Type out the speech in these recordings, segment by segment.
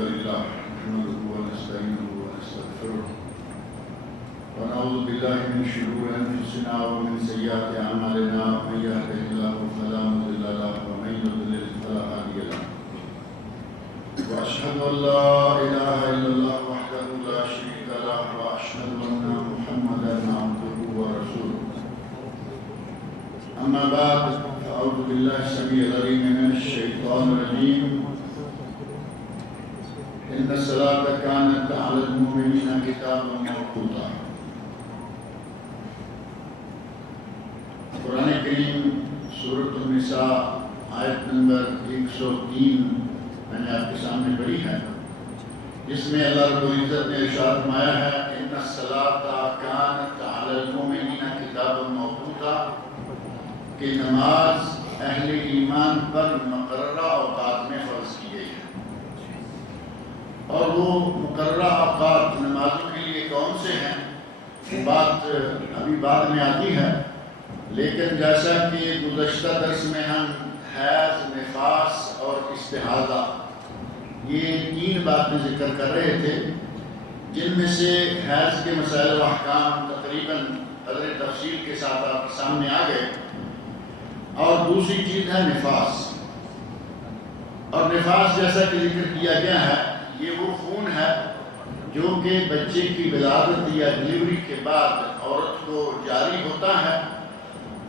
لله نحمده ونستعينه ونستغفره ونعوذ بالله من شرور أنفسنا ومن سيئات أعمالنا من يهده الله فلا مضل له ومن يضلل فلا هادي له وأشهد أن لا إله إلا الله وحده لا شريك له وأشهد أن محمدا عبده ورسوله أما بعد فأعوذ بالله السميع العليم من الشيطان الرجيم إن الصلاة كانت على المؤمنين كتابا موقوتا. قرآن کریم سورۃ النساء آیت نمبر 103 میں نے آپ کے سامنے پڑھی ہے، جس میں اللہ رب العزت نے ارشاد فرمایا ہے إن الصلاة كانت على المؤمنين كتابا موقوتا، کہ نماز اہل ایمان پر مقررہ اوقات میں فرض کی گئی ہے، اور وہ مقررہ اوقات نمازوں کے لیے کون سے ہیں بات ابھی بعد میں آتی ہے، لیکن جیسا کہ گزشتہ درس میں ہم حیض، نفاس اور استحاضہ یہ 3 باتیں ذکر کر رہے تھے، جن میں سے حیض کے مسائل و احکام تقریباً قدر تفصیل کے ساتھ آپ کے سامنے آ گئے، اور دوسری چیز ہے نفاس. اور نفاس جیسا کہ ذکر کیا گیا ہے، یہ وہ خون ہے جو کہ بچے کی ولادت یا ڈلیوری کے بعد عورت کو جاری ہوتا ہے،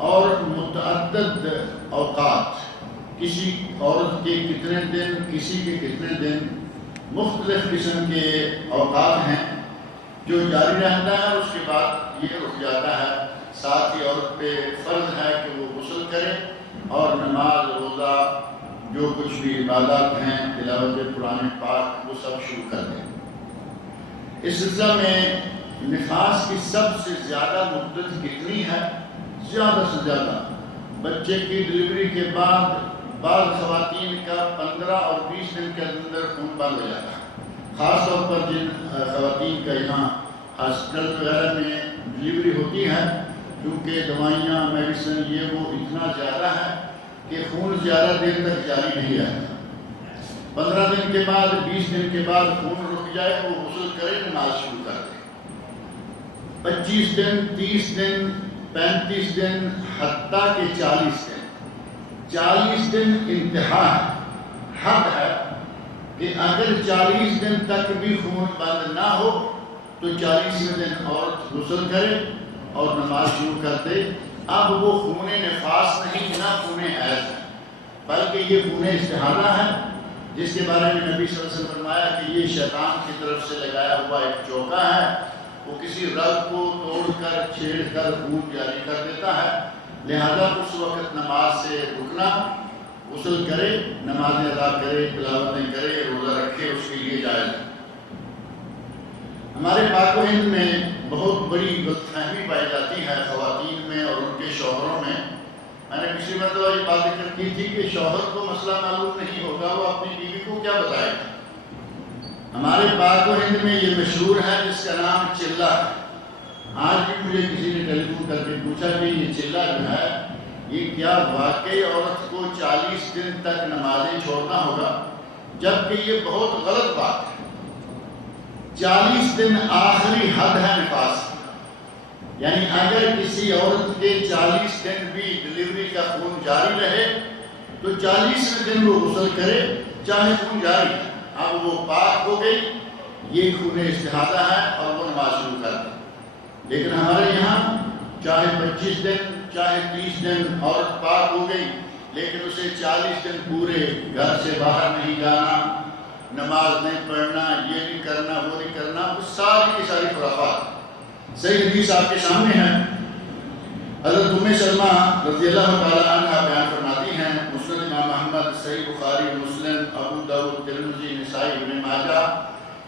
اور متعدد اوقات، کسی عورت کے کتنے دن، کسی کے کتنے دن، مختلف قسم کے اوقات ہیں جو جاری رہتا ہے، اس کے بعد یہ رک جاتا ہے. ساتھ ہی عورت پہ فرض ہے کہ وہ غسل کرے اور نماز، روزہ، جو کچھ بھی عبادات ہیں، تلاوت قرآن پاک، وہ سب شروع کر دیں. اس سلسلہ میں نفاس کی سب سے زیادہ مدت کتنی ہے؟ زیادہ سے زیادہ بچے کی ڈلیوری کے بعد بعض خواتین کا 15 اور 20 دن کے اندر خون بند ہو جاتا ہے. خاص طور پر جن خواتین کا یہاں ہاسپٹل وغیرہ میں ڈلیوری ہوتی ہے، کیونکہ دوائیاں، میڈیسن یہ وہ اتنا زیادہ ہے کہ خون زیادہ دیر تک جاری نہیں رہتا. 15 دن کے بعد، 20 دن کے بعد خون رک جائے وہ غسل کرے، نماز شروع کر دے. 25 دن، 30 دن، 35 دن، حتیٰ کہ 40 دن. 40 دن انتہا ہے، حد ہے کہ اگر 40 دن تک بھی خون بند نہ ہو تو 40ویں دن عورت غسل کرے اور نماز شروع کر دے. اب وہ خون نفاس نہیں، نہ خون حیض ہے، بلکہ یہ خون استحاضہ ہے، جس کے بارے میں نبی صلی اللہ علیہ وسلم نے فرمایا کہ یہ شیطان کی طرف سے لگایا ہوا ایک چوکا ہے، وہ کسی رگ کو توڑ کر، چھیڑ کر خون جاری کر دیتا ہے. لہذا اس وقت نماز سے رکنا، غسل کرے، نمازیں ادا کرے، تلاوتیں کرے، روزہ رکھے، اس کے لیے جائز ہے. ہمارے پاک و ہند میں بہت بڑی غلط فہمی پائی جاتی ہے خواتین میں اور ان کے شوہروں میں. میں نے پچھلی مرتبہ یہ بات ذکر کی تھی کہ شوہر کو مسئلہ معلوم نہیں ہوگا، وہ اپنی بیوی کو کیا بتائے گا. ہمارے پاک و ہند میں یہ مشہور ہے جس کا نام چلہ ہے. آج بھی مجھے کسی نے ٹیلی فون کر کے پوچھا کہ یہ چلہ جو ہے یہ کیا واقعی عورت کو 40 دن تک نمازیں چھوڑنا ہوگا؟ جبکہ یہ بہت غلط بات ہے. 40 دن آخری حد ہے نفاس کی. یعنی اگر کسی عورت کے 40 دن بھی ڈلیوری کا خون جاری رہے تو 40ویں دن وہ غسل کرے، چاہے خون جاری ہے. اب وہ پاک ہو گئی، یہ خون استحاضہ ہے، اور وہ نماز شروع کر دے. لیکن ہمارے یہاں چاہے 25 دن، چاہے 30 دن عورت پاک ہو گئی، لیکن اسے 40 دن پورے گھر سے باہر نہیں جانا، نماز نہیں پڑھنا، یہ نہیں کرنا، وہ نہیں کرنا، وہ ساری کی ساری خرافات. صحیح حدیث آپ کے سامنے ہے. حضرت ام سلمہ رضی اللہ تعالیٰ عنہ بیان فرماتی ہیں، مسند امام احمد، صحیح بخاری، مسلم، ابو داؤد، ترمذی، نسائی، ابن ماجہ،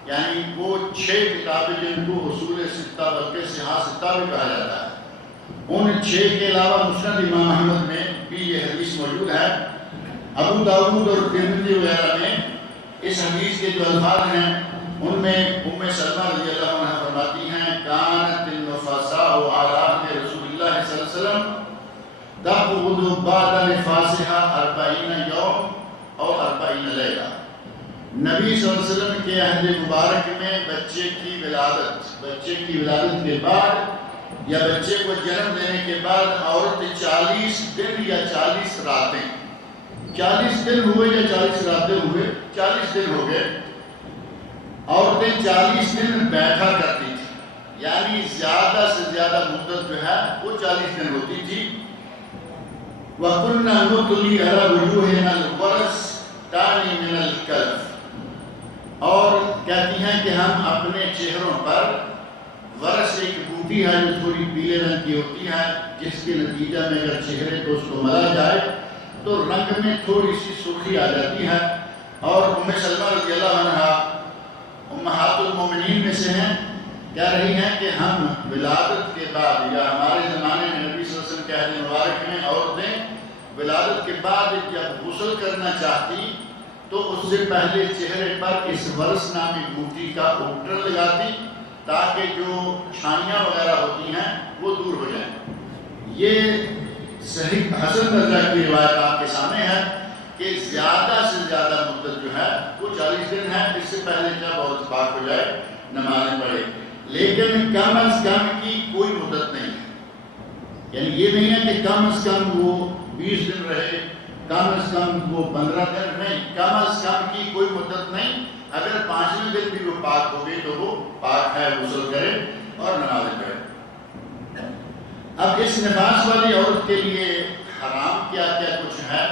یعنی وہ 6 کتابیں جن کو اصول 6 بلکہ صحاح 6 بھی کہا جاتا ہے، ان 6 کے علاوہ مسند امام احمد میں بھی یہ حدیث موجود ہے. ابو داؤد اور ترمذی وغیرہ میں اس حدیث کے جو الفاظ ہیں ان میں ام سلمہ رضی اللہ عنہ فرماتی ہیں کانت النفساء علی عہد رسول اللہ صلی اللہ علیہ وسلم تقعد بعد نفاسها 40 یوم اور 40 لیلہ. نبی صلی اللہ علیہ وسلم کے عہد مبارک میں بچے کی ولادت کے بعد یا بچے کو جنم دینے کے بعد عورت 40 دن یا 40 راتیں 40 دن ہوئے یا 40 راتیں ہوئے 40 دن ہو گئے عورتیں 40 دن بیٹھا کرتی تھی، یعنی زیادہ سے زیادہ مدت جو ہے وہ 40 دن ہوتی تھی۔ وَكُنَّا نُطْلِي عَلَى وُجُوهِنَا الْوَرَسْ تَعْنِي مِنَ الْكَلْفِ، اور کہتی ہیں کہ ہم اپنے چہروں پر ورس ایک بوٹی ہے جو تھوڑی پیلے رنگ کی ہوتی ہے، جس کے نتیجہ میں اگر چہرے کو اس کو ملا جائے تو رنگ میں تھوڑی سی سرخی آ جاتی ہے۔ اور ام سلمہ رضی اللہ عنہا امہات المومنین میں سے ہیں، کہہ رہی ہیں کہ ہم ولادت کے بعد یا ہمارے زمانے میں نبی صلی اللہ علیہ وسلم کے عہد مبارک میں عورتیں ولادت کے بعد جب غسل کرنا چاہتی تو اس سے پہلے چہرے پر اس ورس نامی بوٹی کا اوپٹر لگاتی تاکہ جو چھائیاں وغیرہ ہوتی ہیں وہ دور ہو جائیں۔ یہ صحیح حسن درجہ کی روایت آپ کے سامنے ہے کہ زیادہ سے زیادہ مدت جو ہے وہ 40 دن ہے، اس سے پہلے جب عورت پاک ہو جائے نمازیں پڑھے، لیکن کم از کم کی کوئی مدت نہیں ہے، یعنی یہ نہیں ہے کہ کم از کم وہ 20 دن رہے، کم از کم وہ 15 دن نہیں، کم از کم کی کوئی مدت نہیں۔ اگر 5ویں دن بھی وہ پاک ہو گئی تو وہ پاک ہے، غسل کرے اور نمازیں پڑھے۔ اب اس نفاس والی عورت کے لیے حرام کیا کیا کچھ ہے،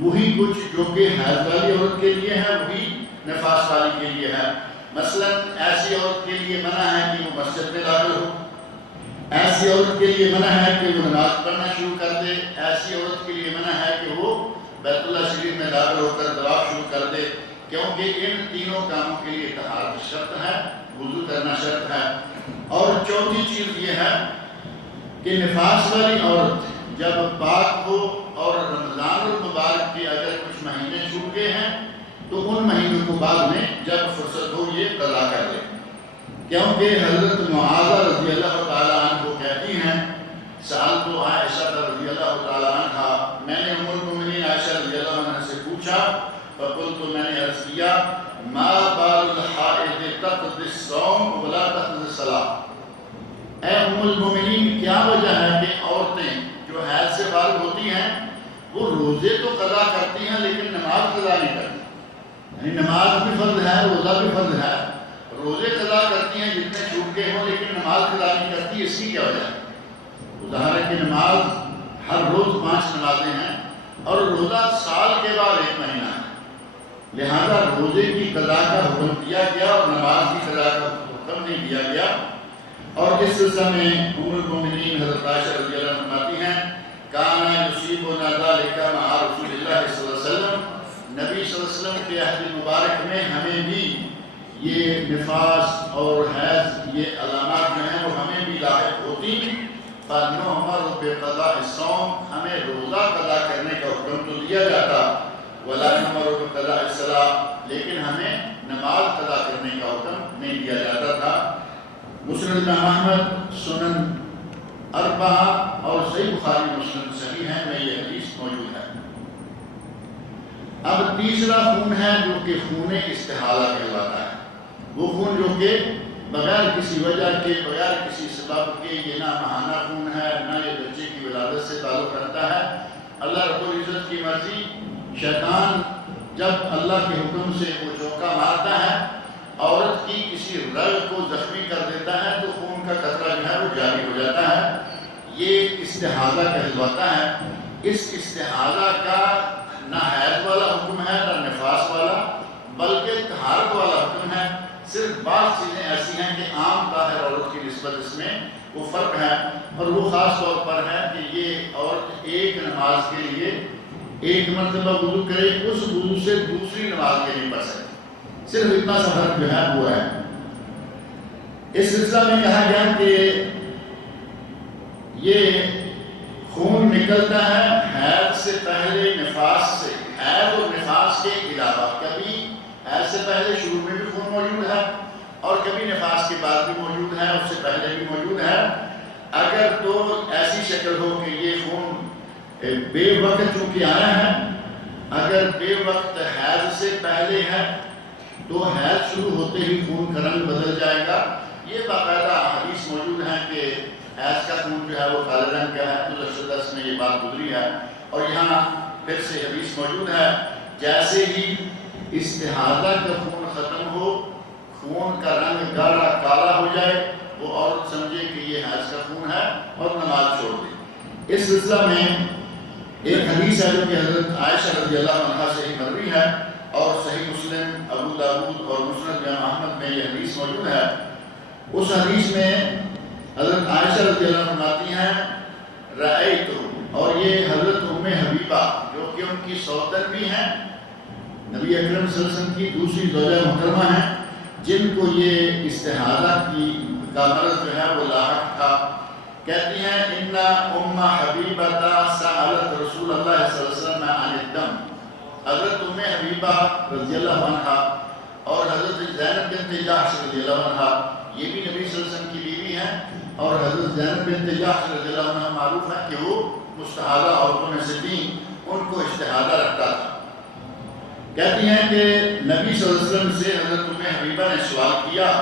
وہی کچھ جو کہ حیض والی عورت کے لیے ہے وہی نفاس والی کے لیے ہے۔ مثلا ایسی عورت کے لیے منع ہے کہ وہ مسجد میں داخل ہو، ایسی عورت کے لیے منع ہے کہ وہ نماز پڑھنا شروع کر دے، ایسی عورت کے لیے منع ہے کہ وہ بیت اللہ شریف میں داخل ہو کر طواف شروع کر دے، کیونکہ ان تینوں کاموں کے لیے طہارت شرط ہے، وضو کرنا شرط ہے۔ اور چوتھی چیز یہ ہے کہ نفاس والی عورت جب پاک ہو اور رمضان المبارک کے اگر کچھ مہینے چھوٹ گئے ہیں تو ان مہینوں کو بعد میں جب فرصت ہو یہ قضا کر دے، کیونکہ حضرت معاذہ رضی اللہ تعالیٰ عنہ کو کہتی ہیں سألت عائشہ رضی اللہ تعالیٰ عنہ، میں نے ام المؤمنین عائشہ رضی اللہ عنہ سے پوچھا، فقلت میں نے عرض کیا ما بال الحائض تقضی الصوم ولا تقضی الصلاۃ، اے ام المؤمنین کیا وجہ ہے کہ عورتیں جو حیض سے فارغ ہوتی ہیں وہ روزے تو قضا کرتی ہیں لیکن نماز قضا نہیں کرتی، یعنی نماز بھی فرض ہے، روزہ بھی فرض ہے، روزے قضا کرتی ہیں جتنے چھوٹ گئے ہوں لیکن نماز قضا نہیں کرتی، اس کی کیا وجہ ہے؟ ظاہر ہے کہ نماز ہر روز 5 نمازیں ہیں اور روزہ سال کے بعد 1 مہینہ ہے، لہذا روزے کی قضا کا حکم دیا گیا اور نماز کی قضا کا حکم نہیں دیا گیا۔ اور اس سلسلے میں ام المؤمنین حضرت عائشہ رضی اللہ عنہ فرماتی ہیں کانا یصیبنا ذلک مع رسول اللہ صلی اللہ علیہ وسلم، نبی صلی اللہ علیہ وسلم کے عہد مبارک میں ہمیں بھی یہ نفاس اور حیض یہ علامات جو ہیں وہ ہمیں بھی لاحق ہوتی، فَنُؤْمَرُ بِقَضَاءِ الصَّوْمِ، ہمیں روزہ قضا کرنے کا حکم تو دیا جاتا، وَلَا نُؤْمَرُ بِقَضَاءِ الصَّلَاةِ، لیکن ہمیں نماز قضا کرنے کا حکم نہیں دیا جاتا تھا۔ مسند احمد، سنن اربعہ اور صحیح بخاری مسلم صحیح ہیں میں یہ حدیث موجود ہے۔ اب تیسرا خون ہے جو کہ خون استحالہ کہلاتا ہے، وہ خون جو کہ بغیر کسی وجہ کے بغیر کسی سبب کے، یہ نہ ماہانہ خون ہے نہ یہ بچے کی ولادت سے تعلق رکھتا ہے۔ اللہ رب العزت کی مرضی، شیطان جب اللہ کے حکم سے وہ چوکا مارتا ہے عورت کی کسی رگ کو زخمی کر دیتا ہے تو خون کا قطرہ جو ہے وہ جاری ہو جاتا ہے، یہ استحاضہ کہلواتا ہے۔ اس استحاضہ کا نہ حیض والا حکم ہے نہ نفاس والا، بلکہ طہارت والا حکم ہے۔ صرف بعض چیزیں ایسی ہیں کہ عام طاہر عورت کی نسبت اس میں وہ فرق ہے، اور وہ خاص طور پر ہے کہ یہ عورت ایک نماز کے لیے 1 مرتبہ وضو کرے، اس وضو سے دوسری نماز کے نہیں پڑھ سکتی، صرف اتنا سا فرق جو ہے وہ ہے۔ اس سلسلہ میں کہا گیا کہ یہ خون نکلتا ہے حیض سے پہلے، نفاس سے، حیض اور نفاس کے علاوہ، کبھی حیض سے پہلے شروع میں بھی خون موجود ہے اور کبھی نفاس کے بعد بھی موجود ہے، اس سے پہلے بھی موجود ہے۔ اگر تو ایسی شکل ہو کہ یہ خون بے وقت چونکہ آیا ہے، اگر بے وقت حیض سے پہلے ہے تو حیض شروع ہوتے ہی خون کا رنگ بدل جائے گا. یہ باقاعدہ حدیث موجود ہیں کہ حیض کا خون جو ہے وہ کالے رنگ کا ہے. گزشتہ درس میں یہ بات گزری ہے اور یہاں پھر سے حدیث موجود ہے جیسے ہی استحاضہ کا خون ختم ہو، خون کا رنگ گاڑھا کالا ہو جائے، وہ عورت سمجھے کہ یہ حیض کا خون ہے اور نماز چھوڑ دے. اس سلسلہ میں ایک حدیث ہے جو کہ حضرت عائشہ رضی اللہ عنہا سے ہی مروی ہے اور صحیح مسلم، ابو داؤد اور مسند امام احمد میں یہ حدیث موجود ہے. اس حدیث میں حضرت عائشہ رضی اللہ عنہ فرماتی ہیں رأیت، اور یہ حضرت ام حبیبہ جو کہ ان کی سوتن بھی ہیں، نبی اکرم صلی اللہ علیہ وسلم کی دوسری زوجہ محترمہ ہیں، جن کو یہ استحاضہ کی کا مرض جو ہے وہ لاحق تھا. کہتی ہیں ان ام حبیبہ سألت رسول اللہ صلی اللہ علیہ وسلم عن الدم. حضرت ام حبیبہ رضی اللہ عنہا اور حضرت زینب بنت جحش رضی اللہ عنہا یہ بھی نبی صلی اللہ علیہ وسلم کی بیوی ہیں، اور حضرت زینب بنت جحش رضی اللہ عنہا معروف ہے کہ وہ مستحاضہ عورتوں میں سے تھیں، ان کو استحاضہ رکھتا تھا. کہتی ہیں کہ نبی صلی اللہ علیہ وسلم سے حضرت ام حبیبہ نے سوال کیا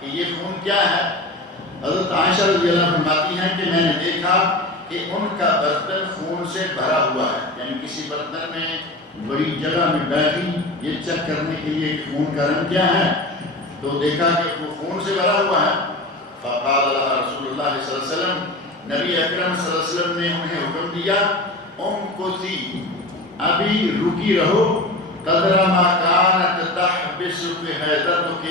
کہ یہ خون کیا ہے. حضرت عائشہ رضی اللہ عنہا فرماتی ہیں کہ میں نے دیکھا کہ ان کا برتن خون سے بھرا ہوا ہے، یعنی کسی برتن میں بڑی جگہ میں بیٹھی یہ چیک کرنے کے لیے کہ خون کا رنگ کیا ہے، تو دیکھا کہ وہ خون سے بھرا ہوا ہے. فقال لها رسول اللہ صلی اللہ علیہ وسلم، نبی اکرم صلی اللہ علیہ وسلم نے انہیں حکم دیا امکثی، ابھی رکی رہو، قدر ما کانت تحبسک حیضتک،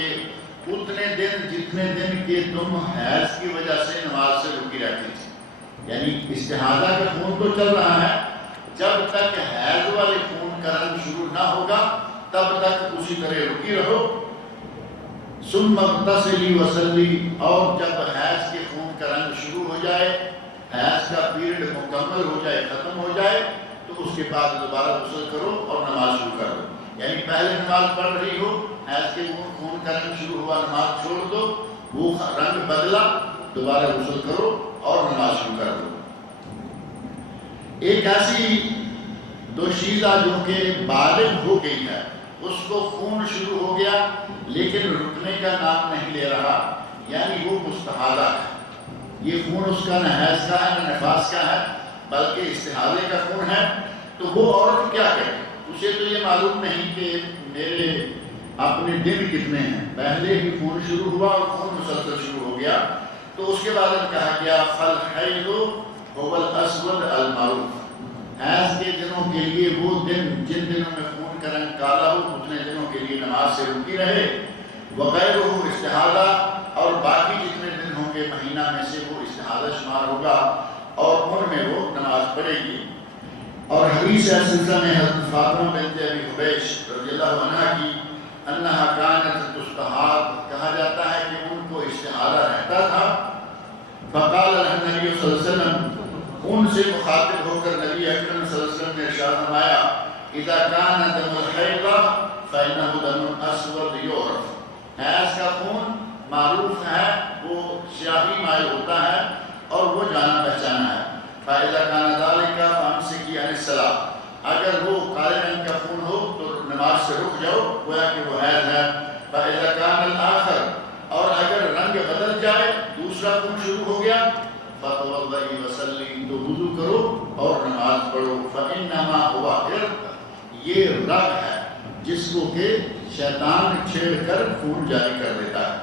اتنے دن جتنے دن کہ تم حیض کی وجہ سے نماز سے رکی رہتی تھی. یعنی استحاضہ کا خون تو چل رہا ہے، جب تک حیض والے خون کا رنگ شروع نہ ہوگا تب تک اسی طرح رکی رہو. ثم اغتسلی وصلی، اور جب حیض کے خون کا رنگ شروع ہو جائے، حیض کا پیریڈ مکمل ہو جائے، ختم ہو جائے، تو اس کے بعد دوبارہ غسل کرو اور نماز شروع کر دو. یعنی پہلے نماز پڑھ رہی ہو، حیض کے خون کا رنگ شروع ہوا، نماز چھوڑ دو، وہ رنگ بدلا، دوبارہ غسل کرو اور نماز شروع کر دو. ایک ایسی دوشیزہ جو کہ بالغ ہو گئی ہے، اس کو خون شروع ہو گیا لیکن رکنے کا نام نہیں لے رہا، یعنی وہ مستحاضہ ہے. یہ خون اس کا نہ حیض کا ہے نہ نفاس کا ہے بلکہ استحاضے کا خون ہے. تو وہ عورت کیا کرے؟ اسے تو یہ معلوم نہیں کہ میرے اپنے دن کتنے ہیں، پہلے ہی خون شروع ہوا اور خون مسلسل شروع ہو گیا. تو اس کے بعد کہا گیا فالحیض هو الاسود المعروف، حیض کے دنوں کے لیے وہ دن جن دنوں میں خون کا رنگ کالا ہو اتنے دنوں کے لیے نماز سے رکی رہے. وغیرہ استحاضہ، اور باقی جتنے دن ہوں گے مہینہ میں سے وہ استحاضہ شمار ہوگا اور ان میں وہ نماز پڑھے گی. اور حدیث ہے سلسلہ میں حضرت فاطمہ بنت ابی حبیش رضی اللہ عنہا کی انہا کانت تستحاض، کہا جاتا ہے کہ ان کو استحاضہ رہتا تھا. فقال لها النبی صلی اللہ علیہ وسلم، ان سے مخاطب ہو کر نبی اکرم صلی اللہ علیہ وسلم نے ارشاد فرمایا اذا کان دم الحیض فانه دم اسود یعرف، حیض کا خون معروف ہے، وہ سیاہی مائل ہوتا ہے اور وہ جانا پہچانا ہے. فاذا کان ذلك فامسکی عن الصلاۃ، اگر وہ کالے رنگ کا خون ہو تو نماز سے رک جاؤ، گویا کہ وہ حیض ہے. فاذا کان الاخر، اور اگر رنگ بدل جائے، دوسرا خون شروع ہو گیا، فتوضئی وصلی، تو وضو کرو اور نماز پڑھو. فانما هو عرق، یہ رگ ہے جس کو کہ شیطان چھیڑ کر خون جاری کر دیتا ہے.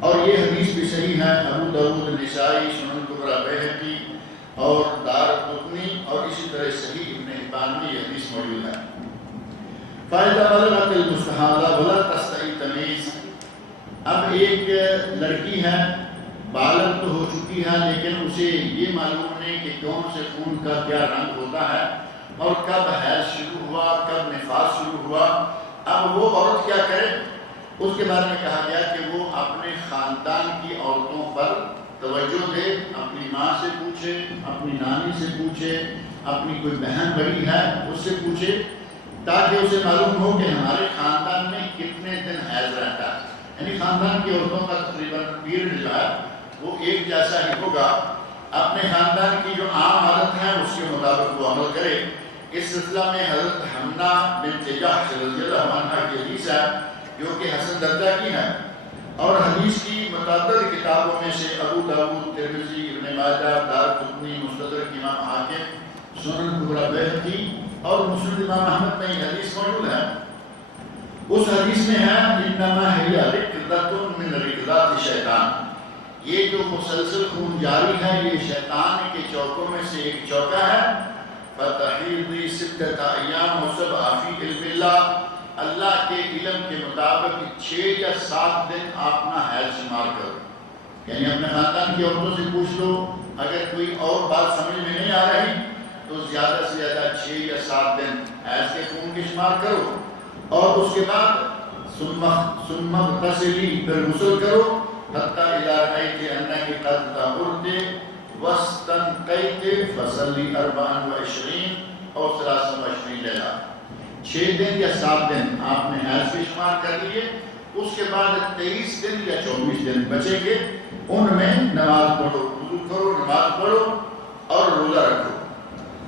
اور یہ حدیث بھی صحیح ہے، ابو داؤد، نسائی، سنن کبریٰ بیہقی اور دارقطنی اور اسی طرح صحیح ابن حبان میں یہ حدیث موجود ہے. فَإِذَا بَلَغَتِ الْمُسْتَحَاضَةُ وَلَا تَسْتَحِي تَمِيزٌ، اب ایک لڑکی ہے، بالغ تو ہو چکی ہے لیکن اسے یہ معلوم نہیں کہ کون سے خون کا کیا رنگ ہوتا ہے اور کب حیض شروع ہوا، کب نفاس شروع ہوا. اب وہ عورت کیا کرے؟ اس کے بارے میں کہا گیا کہ وہ اپنے خاندان کی عورتوں پر توجہ دے، اپنی ماں سے پوچھے، اپنی نانی سے پوچھے، اپنی کوئی بہن بڑی ہے اس سے پوچھے، تاکہ اسے معلوم ہو کہ ہمارے خاندان میں کتنے دن حیض رہتا ہے. یعنی خاندان کی عورتوں کا تقریباً پیریڈ جو ہے وہ ایک جیسا ہی ہوگا. اپنے خاندان کی جو عام عادت ہے اس کے مطابق وہ عمل کرے. اس سلسلہ میں حضرت حمنہ بنت جحش رضی اللہ عنہا کی حدیث ہے جو کہ حسن درجہ کی ہے، اور حدیث کی متعدد کتابوں میں سے ابو داؤد، ترمذی، ابن ماجہ، دارقطنی، مستدرک امام حاکم، سنن کبریٰ بیہقی اور مسند امام احمد میں یہ حدیث موجود ہے۔ اس حدیث میں ہے انما ہی رکضۃ من رکضات شیطان، یہ جو مسلسل خون جاری ہے یہ شیطان کے چوکوں میں سے ایک چوکا ہے۔ فتحیض ستۃ ایام وسبع فی علم اللہ، اللہ کے علم کے مطابق 6 یا 7 دن آپ اپنا حیض شمار کرو، یعنی اپنے خاندان کی عورتوں سے پوچھ لو، اگر کوئی اور بات سمجھ میں نہیں آ رہی تو زیادہ سے زیادہ 6 یا 7 دن حیض کے خون کے شمار کرو، اور اس کے بعد ثم اغتسلی، پھر غسل کرو، حتی اذا رأیت انک قد طہرت واستنقیت فصلی 24 اور 23 لیلہ، 6 دن یا 7 دن آپ نے حیض کے شمار کر لیے، اس کے بعد 23 دن یا 24 دن بچیں گے، ان میں نماز پڑھو، وضو کرو، نماز پڑھو اور روزہ رکھو۔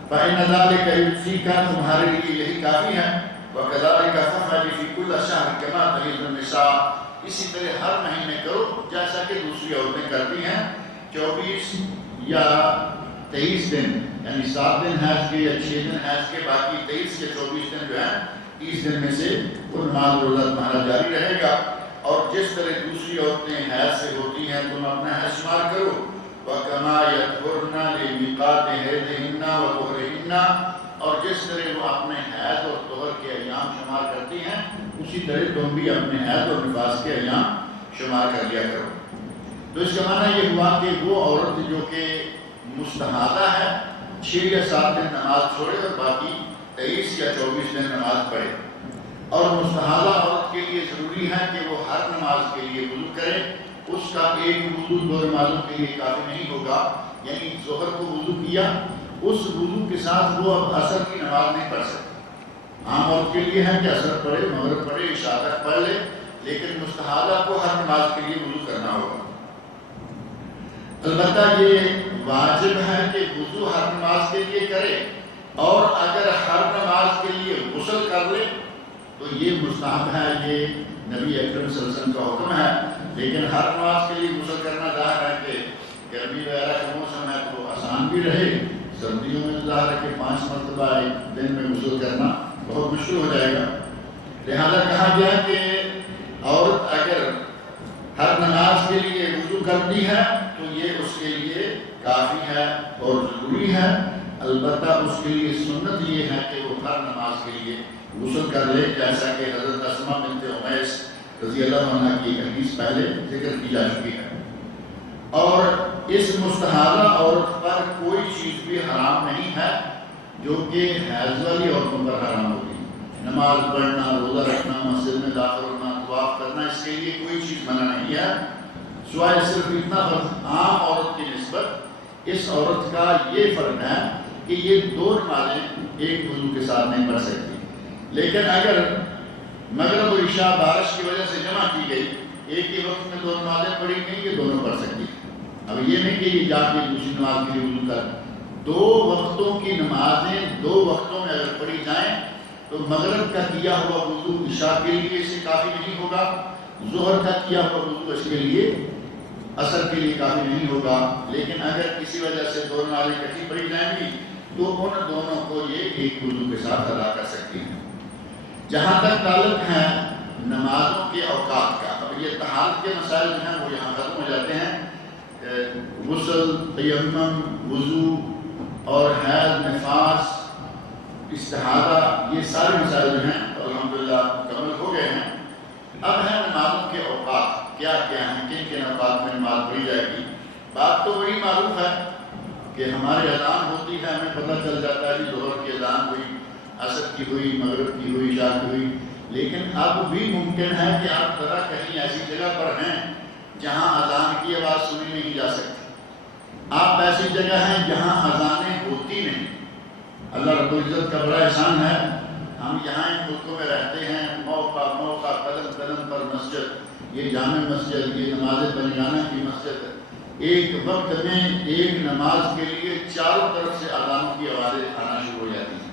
فإن ذلك يجزيك، تمہارے لیے یہی کافی ہے۔ وكذلك فافعل في كل شهر كما تحيض النساء، اسی طرح ہر مہینے کرو جیسا کہ دوسری عورتیں کرتی ہیں، 24 یا 23 دن، یعنی 7 دن حیض کے یا 6 دن حیض کے، باقی 23 یا 24 دن جو ہیں 30 دن میں سے وہ نماز روزہ تمہارا جاری رہے گا، اور جس طرح دوسری عورتیں حیض سے ہوتی ہیں تم اپنا حیض شمار کرو۔ وَكَمَا يَطْهُرْنَ لِمِيقَاتِ حَيْضِهِنَّ وَطُهْرِهِنَّ، اور جس طرح وہ اپنے حیض اور طہر کے ایام شمار کرتی ہیں اسی طرح تم بھی اپنے حیض اور نفاس کے ایام شمار کر لیا کرو۔ تو اس کا معنی یہ ہوا کہ وہ عورت جو کہ مستحاضہ ہے 6 یا 7 دن نماز چھوڑے اور باقی 23 یا 24 دن نماز پڑھے، اور مستحاضہ عورت کے لیے ضروری ہے کہ وہ ہر نماز کے لیے وضو کرے، اس کا ایک وضو 2 نمازوں کے لیے کافی نہیں ہوگا، یعنی ظہر کو وضو کیا، اس وضو کے ساتھ وہ اب عصر کی نماز نہیں پڑھ سکتی۔ عام عورت کے لیے ہے کہ عصر پڑھے، مغرب پڑھے، عشاء تک پڑھ لے، لیکن مستحاضہ کو ہر نماز کے لیے وضو کرنا ہوگا۔ البتہ یہ واجب ہے کہ وضو ہر نماز کے لیے کرے، اور اگر ہر نماز کے لیے غسل کر لے تو یہ مستحب ہے، یہ نبی اکرم صلی اللہ علیہ وسلم کا حکم ہے، لیکن ہر نماز کے لیے غسل کرنا ظاہر ہے کہ گرمی وغیرہ کا موسم ہے تو آسان بھی رہے، سردیوں میں ظاہر ہے کہ 5 مرتبہ ایک دن میں غسل کرنا بہت مشکل ہو جائے گا، لہذا کہا گیا کہ عورت اگر ہر نماز کے لیے وضو کرتی ہے تو یہ اس کے لیے کافی ہے اور ضروری ہے۔ البتہ اس کے لیے سنت یہ ہے کہ وہ ہر نماز کے لیے غسل کر لے، جیسا کہ حضرت اسماء بنت امیس رضی اللہ عنہ کی حدیث پہلے ذکر کی جا چکی ہے۔ اور اس مستحاضہ عورت پر کوئی چیز بھی حرام نہیں ہے جو کہ حیض والی عورتوں پر حرام ہوگی، نماز پڑھنا، روزہ رکھنا، مسجد میں داخل ہونا، طواف کرنا، اس کے لیے کوئی چیز منع نہیں ہے، سوائے صرف اتنا فرق عام عورت کی نسبت اس عورت کا یہ فرق ہے کہ یہ 2 نمازیں ایک وضو کے ساتھ نہیں پڑھ سکتی، لیکن اگر مغرب و عشاء بارش کی وجہ سے جمع کی گئی، ایک ہی وقت میں 2 نمازیں پڑھی گئی، یہ دونوں پڑھ سکتی ہیں۔ اب یہ نہیں کہ یہ جا کے دوسری نماز کے لیے وضو کر، 2 وقتوں کی نمازیں 2 وقتوں میں اگر پڑھی جائیں تو مغرب کا کیا ہوا وضو عشاء کے لیے اسے کافی نہیں ہوگا، ظہر کا کیا ہوا وضو اس کے لیے عصر کے لیے کافی نہیں ہوگا، لیکن اگر کسی وجہ سے 2 نمازیں اکٹھی پڑھی جائیں گی تو ان دونوں کو یہ ایک وضو کے ساتھ ادا کر سکتی ہیں۔ جہاں تک تعلق ہے نمازوں کے اوقات کا، اب یہ طہارت کے مسائل جو ہیں وہ یہاں ختم ہو جاتے ہیں، غسل، تیمم، وضو اور حیض، نفاس، استحاضہ، یہ سارے مسائل جو ہیں الحمدللہ مکمل ہو گئے ہیں۔ اب ہے نمازوں کے اوقات کیا کیا ہیں، کن کن اوقات میں نماز پڑھی جائے گی۔ بات تو بڑی معروف ہے کہ ہماری اذان ہوتی ہے، ہمیں پتہ چل جاتا ہے کہ ظہر کی اذان ہوئی، عصر کی ہوئی، مغرب کی ہوئی، عشاء کی ہوئی، لیکن اب بھی ممکن ہے کہ آپ ذرا کہیں ایسی جگہ پر ہیں جہاں اذان کی آواز سنی نہیں جا سکتی، آپ ایسی جگہ ہیں جہاں اذانیں ہوتی نہیں۔ اللہ رب العزت کا بڑا احسان ہے، ہم یہاں ان ملکوں میں رہتے ہیں، موقع موقع قدم قدم پر مسجد، یہ جامع مسجد، یہ نماز بنیانہ کی مسجد، ایک وقت میں ایک نماز کے لیے چاروں طرف سے اذانوں کی آوازیں آنا شروع ہو جاتی ہیں۔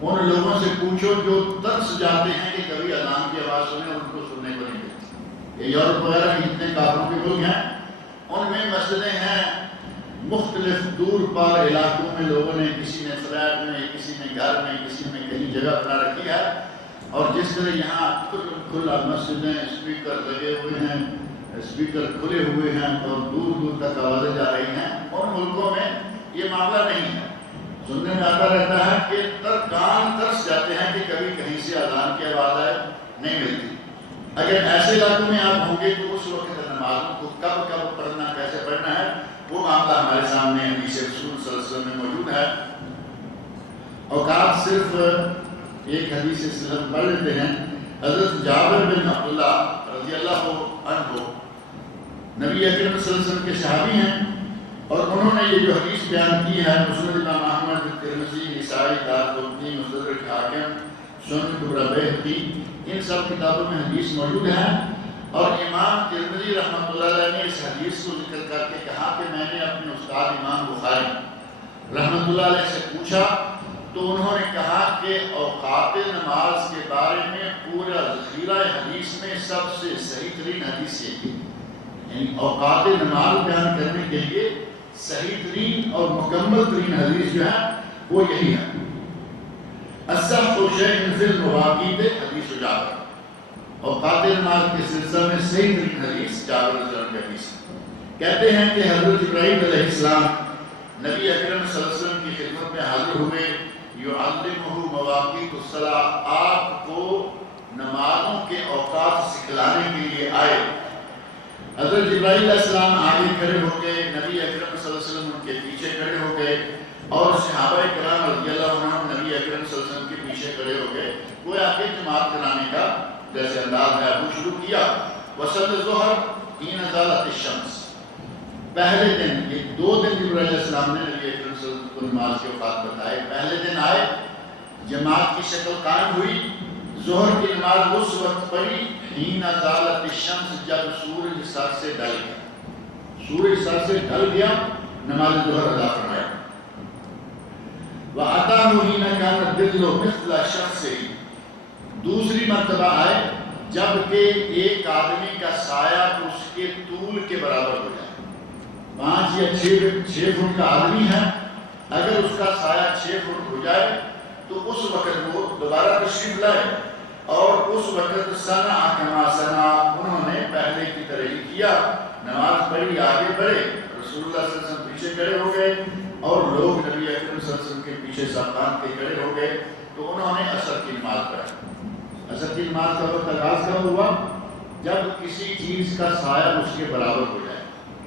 ان لوگوں سے پوچھو جو ترس جاتے ہیں کہ کبھی اذان کی آواز سنیں اور ان کو سننے کو نہیں ملتی۔ یہ یورپ وغیرہ کے جتنے کافروں کے ملک ہیں ان میں مسجدیں ہیں، مختلف دور پار علاقوں میں لوگوں نے، کسی نے فلیٹ میں، کسی نے گھر میں، کسی نے کہیں جگہ بنا رکھی ہے، اور جس طرح یہاں کھلا مسجدیں، اسپیکر لگے ہوئے ہیں، اسپیکر کھلے ہوئے ہیں اور دور دور تک آوازیں جا رہی ہیں، ان ملکوں میں یہ معاملہ نہیں ہے۔ سننے میں آتا رہتا ہے کہ کان ترس جاتے ہیں کہ کبھی کہیں سے اذان کی آواز آئے، نہیں ملتی۔ اگر ایسے علاقوں میں آپ ہوں گے تو اس وقت نمازوں کو کب کب پڑھنا، کیسے پڑھنا ہے، وہ معاملہ ہمارے سامنے حدیث رسول صلی اللہ علیہ وسلم میں موجود ہے۔ اوقات صرف ایک حدیث سے پڑھ لیتے ہیں۔ حضرت جابر بن عبداللہ رضی اللہ عنہ نبی اکرم صلی اللہ علیہ وسلم کے صحابی ہیں، اور انہوں نے یہ جو حدیث بیان کی ہے مسند امام احمد، ترمذی، نسائی، دارقطنی، مستدرک حاکم، سنن کبری بیہقی، ان سب کتابوں میں حدیث موجود ہے۔ اور امام ترمذی رحمۃ اللہ علیہ نے اس حدیث کو ذکر کر کے کہا کہ میں نے اپنے استاد امام بخاری رحمۃ اللہ علیہ سے پوچھا تو انہوں نے کہا کہ اوقات نماز کے بارے میں پورا ذخیرہ حدیث میں سب سے صحیح ترین حدیث یہ تھی، یعنی اوقات نماز بیان کرنے کے لیے صحیح ترین اور مکمل ترین حدیث جو ہے وہ یہی ہے۔ اصح شیء فی المواقیت حدیث جابر، اوقات نماز کے سلسلہ میں صحیح ترین حدیث جابر رضی اللہ عنہ کی حدیث کہتے ہیں کہ حضرت ابراہیم علیہ السلام نبی اکرم صلی اللہ علیہ وسلم کی خدمت میں حاضر ہوئے، یعلمہ مواقیت الصلاۃ، آپ کو نمازوں کے اوقات سکھلانے کے لیے آئے۔ حضرت ابراہیم علیہ السلام آگے کھڑے ہو گئے، نبی اکرم صلی اللہ علیہ وسلم ان کے پیچھے کھڑے ہو گئے، اور صحابہ کرام رضی اللہ عنہم نبی اکرم صلی اللہ علیہ وسلم کے پیچھے کھڑے ہو گئے۔ گویا کہ جماعت کرانے کا جیسے انداز ہے وہ شروع کیا۔ وصل الظہر حین زالت الشمس، پہلے دن، یہ 2 دن جبرائیل علیہ السلام نے نبی اکرم صلی اللہ علیہ وسلم کو نماز کے اوقات بتائے۔ پہلے دن آئے، جماعت کی شکل قائم ہوئی، ظہر کی نماز اس وقت پڑھی حین زالت الشمس، جب سورج سر سے ڈھل گیا، سورج سر سے ڈھل گیا، نماز ظہر ادا فرمایا۔ وَأَتَاهُ حِينَ كَانَ الظِّلُّ مِثْلَ الشَّمْسِ، دوسری مرتبہ آئے جبکہ ایک آدمی کا سایہ اس کے طول کے برابر ہو جائے۔ 5 یا 6 فٹ کا آدمی ہے، اگر اس کا سایہ 6 فٹ ہو جائے تو اس وقت وہ دوبارہ تشریف لائے، اور اس وقت صنع کما صنع، انہوں نے پہلے کی طرح ہی کیا، نماز پڑھی، آگے بڑھے، رسول اللہ صلی اللہ علیہ وسلم پیچھے کھڑے ہو گئے، اور لوگ نبی اکرم صلی اللہ علیہ وسلم کے پیچھے صف باندھ کے کھڑے ہو گئے، تو انہوں نے عصر کی نماز پڑھی۔ عصر کی نماز کا وقت آغاز کب ہوا؟ جب کسی چیز کا سایہ اس کے برابر ہو جائے،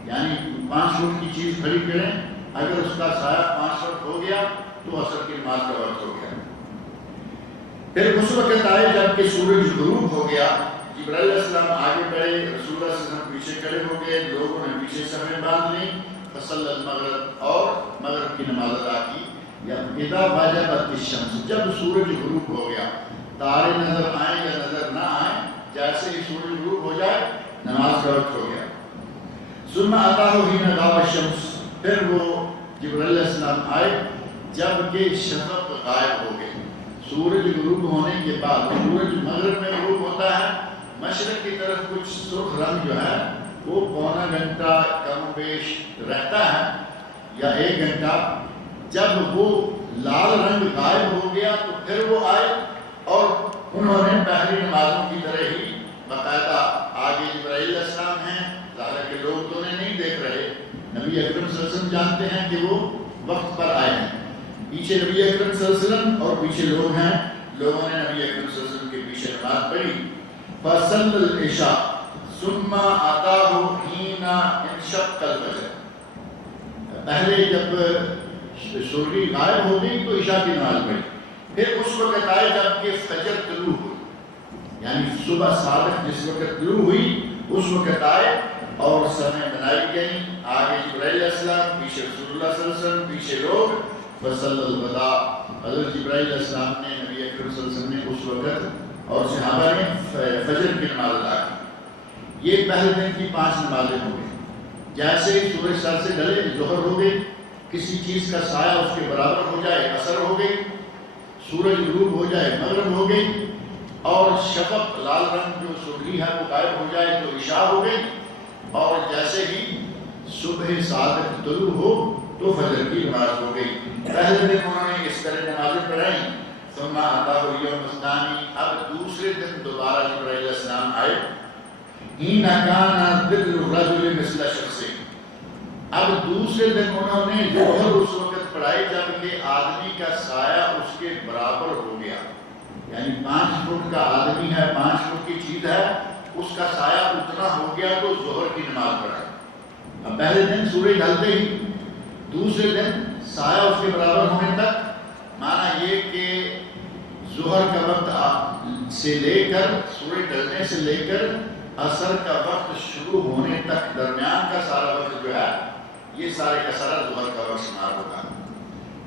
یعنی 5 فٹ کی چیز کھڑی کریں، اگر اس کا سایہ 5 فٹ ہو گیا تو عصر کی نماز کا وقت ہو گیا۔ پھر اس وقت آئے جب کہ سورج غروب ہو گیا، جبرائیل علیہ السلام آگے بڑھے، رسول اللہ صلی اللہ علیہ وسلم پیچھے کھڑے ہو گئے، لوگوں نے پیچھے صفیں باندھ لی، فصلی المغرب، اور مغرب کی نماز ادا کی۔ یا اذا وجبت الشمس، جب سورج غروب ہو گیا، تارے نظر آئیں یا نظر نہ آئیں، جیسے ہی سورج غروب ہو جائے نماز کا وقت ہو گیا۔ ثم اتاہ حین غاب الشمس، پھر وہ جبرائیل علیہ السلام آئے جبکہ شفق غائب ہو گئے، سورج غروب ہونے کے بعد، سورج مغرب میں غروب ہوتا ہے، مشرق کی طرف کچھ سرخ رنگ جو ہے وہ پونا گھنٹہ کم بیش رہتا ہے یا 1 گھنٹہ، جب وہ لال رنگ غائب ہو گیا تو پھر وہ آئے، اور انہوں نے پہلی نمازوں کی طرح ہی باقاعدہ، آگے جبرائیل علیہ السلام ہیں، ظاہر کہ لوگ تو انہیں نہیں دیکھ رہے، نبی اکرم صلی اللہ علیہ وسلم جانتے ہیں کہ وہ وقت پر آئے ہیں، پیچھے نبی اکرم صلی اللہ علیہ وسلم اور پیچھے لوگ ہیں، لوگوں نے نبی اکرم صلی اللہ علیہ وسلم کے پیچھے نماز پڑھی۔ فصل العشاء ثم اتاہ حین انشق الفجر، پہلے جب سورج غائب ہو گئی تو عشاء کی نماز پڑھی، پھر اس وقت آئے جب کہ فجر طلوع ہوئی، یعنی صبح صادق جس وقت طلوع ہوئی اس وقت آئے، اور صفیں بنائی گئیں، آگے جبرائیل علیہ السلام، پیچھے رسول اللہ صلی اللہ علیہ وسلم، پیچھے لوگ۔ فصل الوداع، حضرت جبرائیل علیہ السلام نے نبی اکرم صلی اللہ علیہ وسلم نے اس وقت اور صحابہ نے فجر کی نماز ادا کی۔ یہ پہلے دن کی 5 نمازیں ہو گئی۔ جیسے ہی سورج سر سے ڈھلے ظہر ہو گئی، کسی چیز کا سایہ اس کے برابر ہو جائے عصر ہو گئی، سورج غروب ہو جائے مغرب ہو گئی، اور شفق لال رنگ جو سرخی ہے وہ غائب ہو جائے تو عشاء ہو گئی، اور جیسے ہی صبح صادق طلوع ہو تو فجر کی نماز ہو گئی۔ پہلے دن انہوں نے اس طرح نمازیں پڑھائیں، ثم اتاہ الیوم الثانی، اب دوسرے دن دوبارہ جبرائیل علیہ السلام آئے، حین کان ظل الرجل مثل شخص، اب دوسرے دن انہوں نے ظہر اس وقت پڑھائی جب کہ آدمی کا سایہ اس کے برابر ہو گیا، یعنی 5 فٹ کا آدمی ہے، 5 فٹ کی چیز ہے، اس کا سایہ اتنا ہو گیا تو ظہر کی نماز پڑھائی۔ اب پہلے دن سورج ڈھلتے ہی، دوسرے دن سایہ اس کے برابر ہونے تک، معنی یہ کہ ظہر کا وقت سے لے کر سورج ڈھلنے سے لے کر عصر کا وقت شروع ہونے تک درمیان کا سارا وقت جو ہے یہ سارے کا سارا ظہر کا وقت شمار ہوگا۔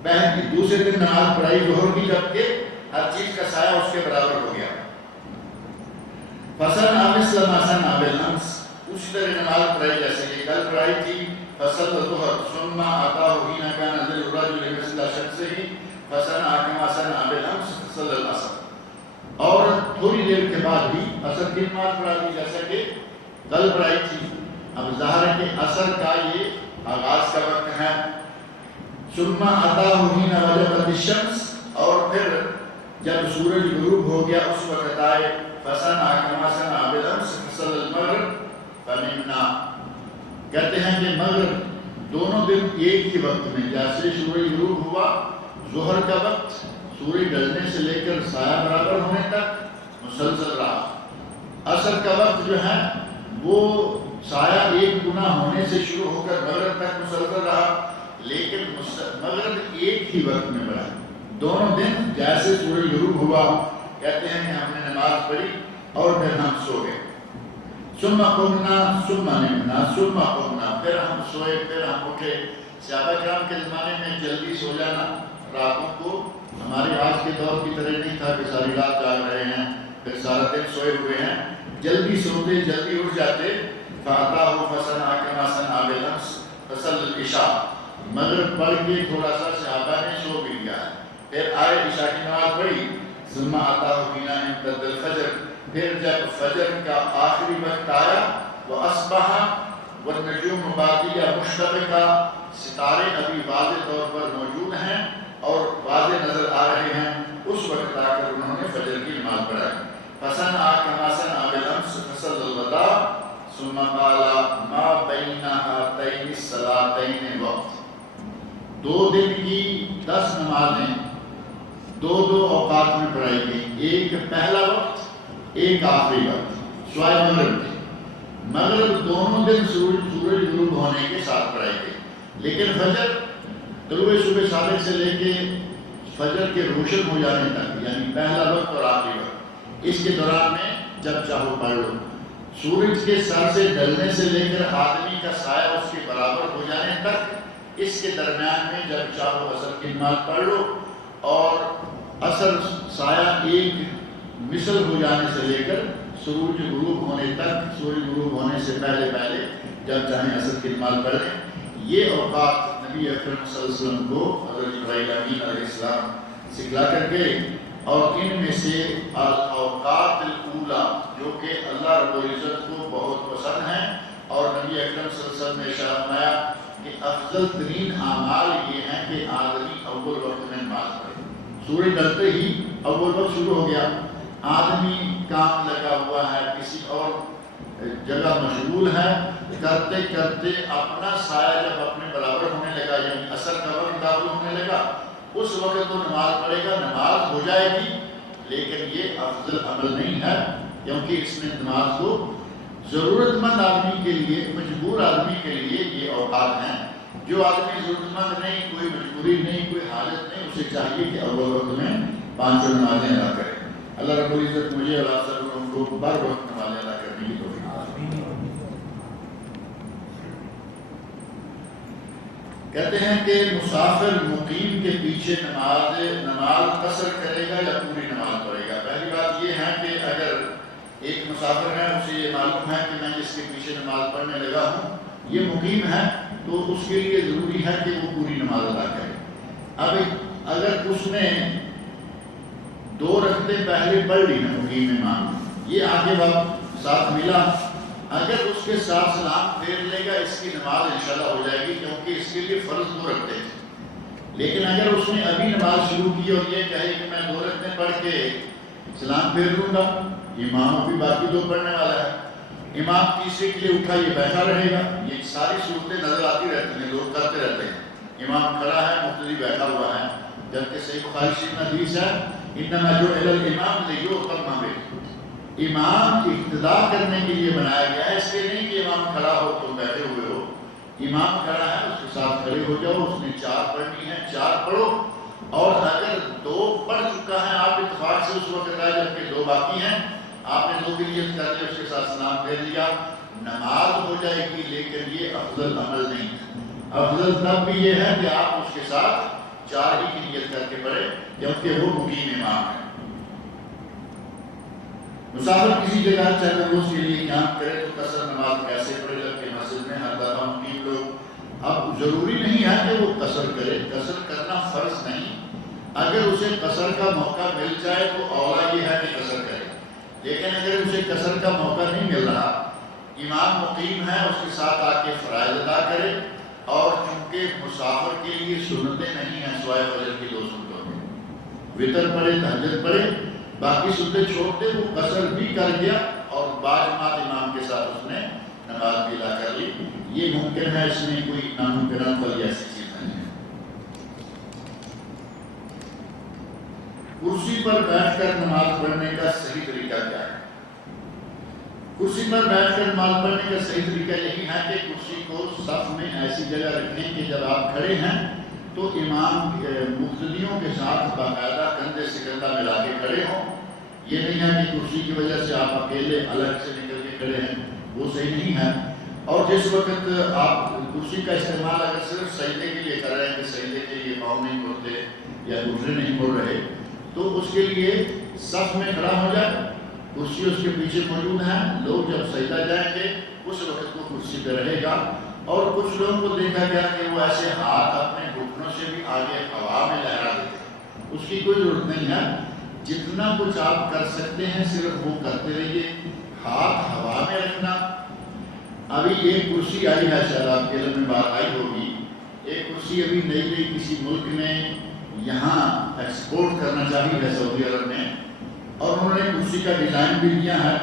پہلے دوسرے دن نماز پڑھائی ظہر کی جبکہ ہر چیز کا سایہ اس کے برابر ہو گیا۔ فصل مثل ما صنع بالامس، اسی طرح نماز پڑھائی جیسے کہ کل پڑھائی تھی، فصل الظہر ثم اتاه حين كان ظل الرجل مثل شخصه فصنع كما صنع بالامس فصل العصر، اور تھوڑی دیر کے بعد بھی عصر کی نماز پڑھا دی جیسا کہ کل پڑھائی تھی۔ اب ظاہر ہے کہ عصر کا یہ آغاز کا وقت ہے۔ ثم اتاه حين وجبت الشمس، اور پھر جب سورج غروب ہو گیا اس وقت آئے، فصنع كما صنع بالامس فصل المغرب فنمنا، کہتے ہیں کہ مغرب دونوں دن ایک ہی وقت میں، جیسے سورج غروب ہوا ظہر کا وقت سورج ڈھلنے سے لے کر سایہ برابر ہونے تک مسلسل رہا، عصر کا وقت جو ہے وہ سایہ ایک گنا ہونے سے شروع ہو کر مغرب تک مسلسل رہا، لیکن مغرب ایک ہی وقت میں پڑھا۔ دونوں دن جیسے سورج غروب ہوا کہتے ہیں کہ ہم نے نماز پڑھی اور پھر ہم سو گئے۔ ثم قمنا ثم نمنا ثم قمنا، پھر ہم سوئے پھر ہم اٹھے۔ صحابہ کرام کے زمانے میں جلدی سو جانا راتوں کو ہمارے آج کے دور کی طرح نہیں تھا کہ ساری رات جاگ رہے ہیں پھر سارا دن سوئے ہوئے ہیں، جلدی سوتے جلدی اٹھ جاتے۔ فَأَتَاهُ فَصَنَعَ كَمَا صَنَعَ بِالْأَمْسِ فَصَلَّى الْعِشَاءَ، مغرب پڑھ کے تھوڑا سا صحابہ نے سو بھی لیا، پھر آئے عشاء کی نماز پڑھی۔ ثم أَتَاهُ حِينَ امْتَدَّ الْفَجْرِ، پھر جب فجر کا آخری وقت آیا، وَأَصْبَحَ وَالنُّجُومُ بَاقِيَةٌ مُشْتَبِكَةٌ، ستارے ابھی واضح طور پر موجود ہیں اور واضح نظر آ رہے ہیں، اس وقت آ کر انہوں نے فجر کی نماز پڑھائی۔ فَصَنَعَ كَمَا صَنَعَ بِالْأَمْسِ فَصَلَّى الْغَدَاءَ ثُمَّ قَالَ مَا بَيْنَ هَاتَيْنِ الصَّلَاتَيْنِ وقت، 2 دن کی 10 نمازیں 2 اوقات میں پڑھائی گئی، ایک پہلا وقت ایک آخری وقت سوائے مغرب کے۔ مغرب دونوں دن سورج غروب ہونے کے ساتھ پڑھائی گئی، لیکن فجر طلوع صبح صادق سے لے کے فجر کے روشن ہو جانے تک، یعنی پہلا وقت اور آخری وقت، اس کے دوران میں جب چاہو پڑھ لو۔ سورج کے سر سے ڈھلنے سے لے کر آدمی کا سایہ اس کے برابر ہو جانے تک، اس کے درمیان میں جب چاہو عصر کی نماز پڑھ لو، اور عصر سایہ ایک مثل ہو جانے سے لے کر سورج غروب ہونے تک، سورج غروب ہونے سے پہلے جب چاہیں عصر کی نماز پڑھ لیں۔ یہ اوقات نبی اکرم صلی اللہ علیہ وسلم کو حضرت جبرائیل امین علیہ السلام سکھلا کر گئے، اور ان میں سے الاوقات الاولیٰ جو کہ اللہ رب العزت کو بہت پسند ہیں، اور نبی اکرم صلی اللہ علیہ وسلم نے ارشاد فرمایا کہ افضل ترین اعمال یہ ہیں کہ آدمی اول وقت میں نماز پڑھے۔ سورج ڈھلتے ہی اول وقت شروع ہو گیا، آدمی کام لگا ہوا ہے، کسی اور جگہ مشغول ہے، کرتے کرتے اپنا سایہ جب اپنے برابر ہونے لگا، یعنی عصر کا وقت داخل ہونے لگا، اس وقت تو نماز پڑھے گا، نماز ہو جائے گی، لیکن یہ افضل عمل نہیں ہے، کیونکہ اس میں نماز کو ضرورت مند آدمی کے لیے، مجبور آدمی کے لیے یہ اوقات ہیں۔ جو آدمی ضرورت مند نہیں، کوئی مجبوری نہیں، کوئی حالت نہیں، اسے چاہیے کہ اول وقت میں 5 نمازیں ادا کرے۔ اللہ رب العزت مجھے اور آپ سب لوگوں کو بر وقت نمازیں ادا کرنے کی توفیق عطا۔ کہتے ہیں کہ مسافر مقیم کے پیچھے نماز قصر کرے گا یا پوری نماز پڑھے گا؟ پہلی بات یہ ہے کہ اگر ایک مسافر ہے، اسے یہ معلوم ہے کہ میں اس کے پیچھے نماز پڑھنے لگا ہوں، یہ مقیم ہے، تو اس کے لیے ضروری ہے کہ وہ پوری نماز ادا کرے۔ اب اگر اس نے 2 رکعتیں پہلے پڑھ لی ہیں مقیم امام، یہ آگے وقت ساتھ ملا، اگر اس کے ساتھ سلام پھیر لے گا اس کی نماز انشاءاللہ ہو جائے گی، کیونکہ اس کے لیے فرض 2 رکعتیں تھے۔ لیکن اگر اس نے ابھی نماز شروع کی اور یہ کہے کہ میں 2 رکعتیں پڑھ کے سلام پھیر لوں گا، امام بھی باقی 2 پڑھنے والا ہے، امام تیسرے کے لیے اٹھا یہ بیٹھا رہے گا، یہ ساری صورتیں نظر آتی رہتی ہیں، لوگ کرتے رہتے ہیں، امام کھڑا ہے مقتدی بیٹھا ہوا ہے، جبکہ صحیح بخاری شریف میں حدیث ہے انما جعل الامام لیؤتم بہ، امام اقتداء کرنے کے لیے بنایا گیا ہے، اس لیے نہیں کہ امام کھڑا ہو تم بیٹھے ہوئے ہو، امام کھڑا ہے اس کے ساتھ کھڑے ہو جاؤ، اس نے 4 پڑھنی ہے 4 پڑھو، اور اگر 2 پڑھ چکا ہے آپ اتفاق سے اس وقت آئے جبکہ 2 باقی ہیں، آپ نے 2 کی نیت کر لی، اس کے ساتھ سلام پھیر لیا، نماز ہو جائے گی، لیکن یہ افضل عمل نہیں ہے۔ افضل تب بھی یہ ہے کہ آپ اس کے ساتھ 4 ہی کی نیت کر کے پڑھیں، کیونکہ وہ مقیم امام ہے۔ مسافر کسی جگہ چند روز کے لیے قیام کرے تو قصر نماز کیسے پڑھے، جبکہ مسجد میں ہر دفعہ مقیم لوگ، اب ضروری نہیں ہے کہ وہ قصر کرے، قصر کرنا فرض نہیں، اگر اسے قصر کا موقع مل جائے تو اولا یہ ہے کہ قصر کرے، لیکن اگر اسے قصر کا موقع نہیں مل رہا، امام مقیم ہے، اس کے ساتھ آ کے فرائض ادا کرے، اور چونکہ مسافر کے لیے سنتیں نہیں ہیں سوائے فجر کی 2 سنتوں میں، وطر پڑھے تہجد پڑھے، باقی سنتیں چھوڑ دے، وہ قصر بھی کر گیا اور باجماعت امام کے ساتھ اس نے نماز بھی ادا کر لی، یہ ممکن ہے، اس میں کوئی ناممکنات والی ایسی چیز نہیں ہے۔ کرسی پر بیٹھ کر نماز پڑھنے کا صحیح طریقہ کیا ہے؟ کرسی پر بیٹھ کر نماز پڑھنے کا صحیح طریقہ یہی ہے کہ کرسی کو صف میں ایسی جگہ رکھیں کہ جب آپ کھڑے ہیں تو امام مقتدیوں کے ساتھ باقاعدہ کندھے سے کندھا ملا کے کھڑے ہوں، یہ نہیں ہے کہ کرسی کی وجہ سے آپ اکیلے الگ سے نکل کے کھڑے ہیں، وہ صحیح نہیں ہے۔ اور جس وقت آپ کرسی کا استعمال اگر صرف سجدے کے لیے کر رہے ہیں کہ سجدے کے لیے پاؤں نہیں مڑتے یا دوسرے نہیں مڑ رہے، تو اس کے لیے صف میں کھڑا ہو جائے، کرسی اس کے پیچھے موجود ہے، لوگ جب سجدہ جائیں گے اس وقت وہ کرسی پہ رہے گا۔ اور کچھ لوگوں کو دیکھا گیا کہ وہ ایسے ہاتھ اپنے گھٹنوں سے بھی آگے ہوا میں لہرا دیتے ہیں، اس کی کوئی ضرورت نہیں ہے، جتنا کچھ آپ کر سکتے ہیں صرف وہ کرتے رہیے، ہاتھ ہوا میں رکھنا۔ ابھی ایک کرسی آئی ہے، شاید آپ کے علم میں بات آئی ہوگی، ایک کرسی ابھی نئی کسی ملک میں یہاں ایکسپورٹ کرنا چاہیے ہے سعودی عرب میں، اور انہوں نے کرسی کا ڈیزائن بھی دیا ہے،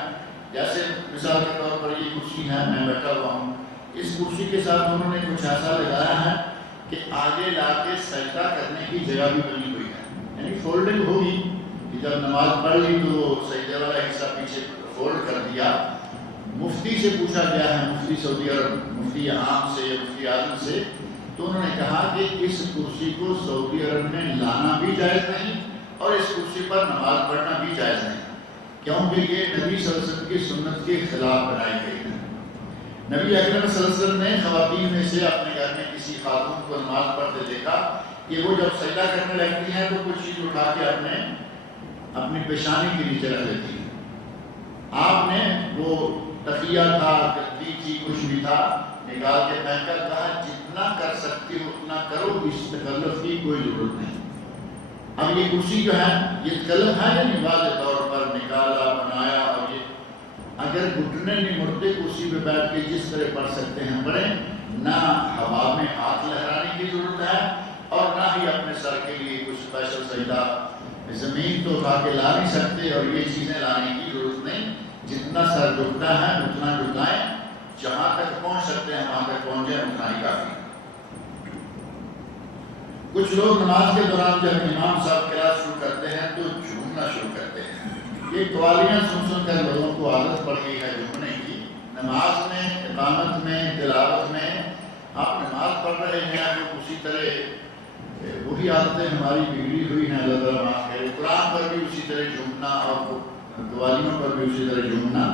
جیسے مثال کے طور پر یہ کرسی ہے، میں بیٹھا ہوا ہوں، اس کرسی کے ساتھ انہوں نے کچھ ایسا لگایا ہے کہ آگے لا کے سجدہ کرنے کی جگہ بھی بنی ہوئی ہے، یعنی فولڈنگ ہوگی کہ جب نماز پڑھ لی تو سجدے والا حصہ پیچھے فولڈ کر دیا۔ مفتی سے پوچھا گیا ہے، مفتی سعودی عرب، مفتی عام سے یا مفتی اعظم سے، تو انہوں نے کہا کہ اس کرسی کو سعودی عرب میں لانا بھی جائز نہیں اور اس کرسی پر نماز پڑھنا بھی جائز نہیں، کیونکہ یہ نبی صلی اللہ علیہ وسلم کی سنت کے خلاف بنائی گئی ہے۔ نبی اکرم صلی اللہ علیہ وسلم نے خواتین میں سے اپنے گھر میں کسی خاتون کو نماز پڑھتے دیکھا کہ وہ جب سجدہ کرنے لگتی ہیں تو کچھ چیز اٹھا کے اپنی پیشانی کے نیچے رکھ لیتی ہیں۔ آپ نے وہ تکیہ تھا، گدی تھی، کچھ بھی تھا، نکال کے پہن کر کہا جتنا کر سکتی ہو اتنا کرو، اس تکلف کی کوئی ضرورت نہیں۔ اب یہ کرسی جو ہے یہ تکلف ہے یعنی واضح طور پر نکالا، بنایا، اور یہ اگر گھٹنے نہیں مڑتے کرسی پہ بیٹھ کے جس طرح پڑھ سکتے ہیں پڑھیں، نہ ہوا میں ہاتھ لہرانے کی ضرورت ہے اور نہ ہی اپنے سر کے لیے کچھ اسپیشل سجدہ، زمین تو اٹھا کے لا نہیں سکتے اور یہ چیزیں لانے کی ضرورت نہیں، جتنا سر جھکتا ہے اتنا جھکائیں، جہاں تک پہنچ سکتے ہیں وہاں تک پہنچ جائیں، اتنا ہی کافی۔ کچھ لوگ نماز کے دوران جب امام صاحب قرات شروع کرتے ہیں تو جھومنا شروع کرتے ہیں، یہ قوالیاں سن کر لوگوں کو عادت پڑ گئی ہے جھومنے کی۔ نماز میں، اقامت میں، تلاوت میں آپ نماز پڑھ رہے ہیں تو اسی طرح وہی عادتیں ہماری بگڑی ہوئی ہیں، اللہ تعالیٰ معاف کرے، قرآن پر بھی اسی طرح جھومنا اور قوالیوں پر بھی اسی طرح جھومنا،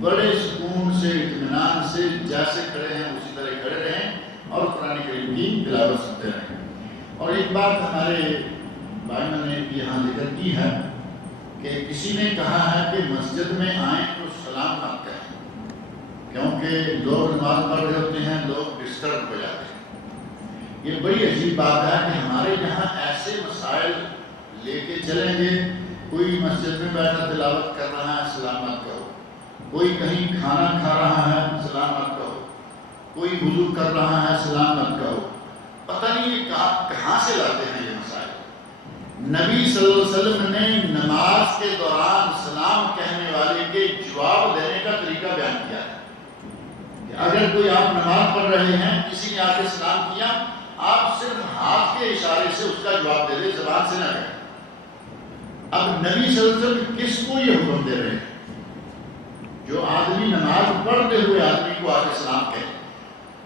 بڑے سکون سے، اطمینان سے جیسے کھڑے ہیں اسی طرح کھڑے رہیں اور قرآن کریم کی تلاوت سنتے رہیں۔ اور ایک بات ہمارے بھائیوں نے یہاں ذکر کی ہے کہ کسی نے کہا ہے کہ مسجد میں آئیں تو سلام مت کریں، کیونکہ لوگ نماز پڑھ رہے ہوتے ہیں، لوگ ڈسٹرب ہو جاتے ہیں۔ یہ بڑی عجیب بات ہے کہ ہمارے یہاں ایسے مسائل لے کے چلیں گے کوئی مسجد میں بیٹھا تلاوت کر رہا ہے سلام مت کہو، کوئی کہیں کھانا کھا رہا ہے سلام مت کہو، کوئی وضو کر رہا ہے سلام مت کہو۔ پتہ نہیں یہ کہاں سے لاتے ہیں یہ مسائل۔ نبی صلی اللہ علیہ وسلم نے نماز کے دوران سلام کہنے والے کے جواب دینے کا طریقہ بیان کیا ہے کہ اگر کوئی آپ نماز پڑھ رہے ہیں، کسی نے آ کے سلام کیا، آپ صرف ہاتھ کے اشارے سے اس کا جواب دے دیں، زبان سے نہ کہیں۔ اب نبی صلی اللہ علیہ وسلم کس کو یہ حکم دے رہے ہیں؟ جو آدمی نماز پڑھتے ہوئے آدمی کو آ کے سلام کہے۔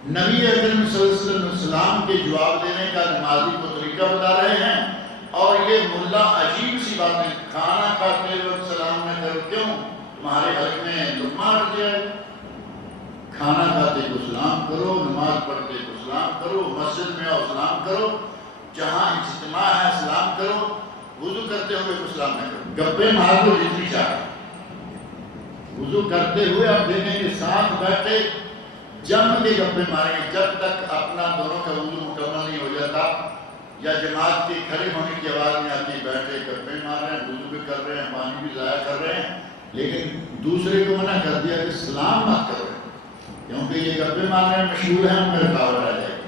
نبی اکرم صلی اللہ علیہ وسلم سلام کے جواب دینے کا نمازی کو طریقہ بتا رہے ہیں، اور یہ ملا عجیب سی بات ہے، کھانا کھاتے وقت سلام نہ کرو، کیوں؟ تمہارے حلق میں لقمہ اٹھ جائے۔ کھانا کھاتے کو سلام کرو، نماز پڑھتے کو سلام کرو، مسجد میں آؤ سلام کرو، جہاں اجتماع ہے سلام کرو، وضو کرتے ہوئے کو سلام نہ کرو۔ گپے مار دو جتنی چاہے، وضو کرتے ہوئے آپ دیکھیں کہ ساتھ بیٹھے جم کے گپے ماریں گے جب تک اپنا دونوں کا وضو مکمل نہیں ہو جاتا، یا جماعت کے کھڑے ہونے کی آواز نہیں آتی، بیٹھے گپے مار رہے ہیں، وضو بھی کر رہے ہیں، پانی بھی ضائع کر رہے ہیں، لیکن دوسرے کو منع کر دیا کہ سلام مت کرو، کیونکہ یہ گپے مار رہے ہیں، مشہور ہیں، ان میں رکاوٹ آ جائے گی۔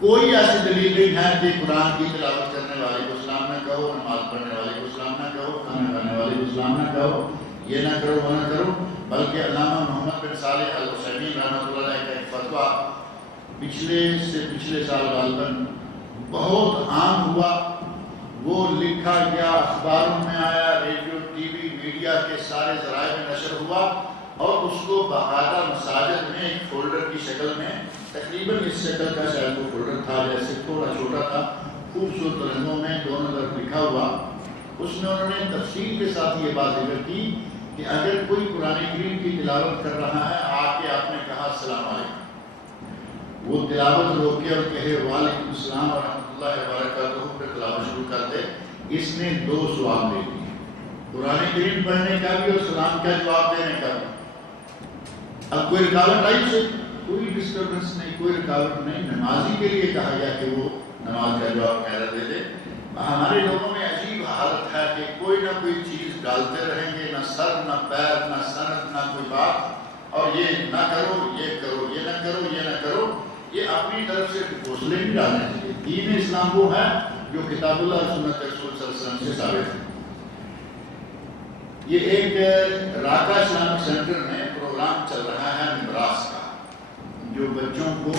کوئی ایسی دلیل نہیں ہے کہ قرآن کی تلاوت کرنے والے کو سلام نہ کہو، نماز پڑھنے والے کو سلام نہ کہو، کھانا کھانے والے کو سلام نہ کہو، یہ نہ کرو وہ نہ کرو۔ بلکہ علامہ محمد بن صالح العثیمین رحمۃ اللہ علیہ کا ایک فتویٰ پچھلے سال غالباً بہت عام ہوا، وہ لکھا گیا، اخباروں میں آیا، ریڈیو ٹی وی میڈیا کے سارے ذرائع میں نشر ہوا، اور اس کو باقاعدہ مساجد میں ایک فولڈر کی شکل میں، تقریباً اس شکل کا شاید وہ فولڈر تھا، جیسے تھوڑا چھوٹا تھا، خوبصورت رنگوں میں دونوں طرف لکھا ہوا، اس میں انہوں نے تفصیل کے ساتھ یہ بات ذکر کی کہ اگر کوئی قرآن کریم کی تلاوت کر رہا ہے، آ کے آپ نے کہا السلام علیکم، وہ تلاوت روکے اور کہے وعلیکم السلام ورحمۃ اللہ وبرکاتہ، پھر تلاوت شروع کر دے، اس نے 2 ثواب لے لیے، قرآن کریم پڑھنے کا بھی اور سلام کا جواب دینے کا بھی۔ اب کوئی رکاوٹ آئی سے؟ کوئی ڈسٹربنس نہیں، کوئی رکاوٹ نہیں۔ نمازی کے لیے کہا گیا کہ وہ نماز کا جواب کہہ دے دے۔ ہمارے لوگوں میں عجیب حالت ہے کہ کوئی نہ کوئی چیز ڈالتے رہیں گے، نہ سر نہ پیر نہ سند نہ کوئی بات، اور یہ نہ کرو یہ کرو، یہ نہ کرو یہ نہ کرو، یہ اپنی طرف سے حوصلے بھی ڈالنے چاہیے۔ دین اسلام وہ ہے جو کتاب اللہ اور سنت رسول صلی اللہ علیہ وسلم سے ثابت ہے۔ یہ ایک راکا اسلامک سینٹر میں پروگرام چل رہا ہے نبراس کا، جو بچوں کو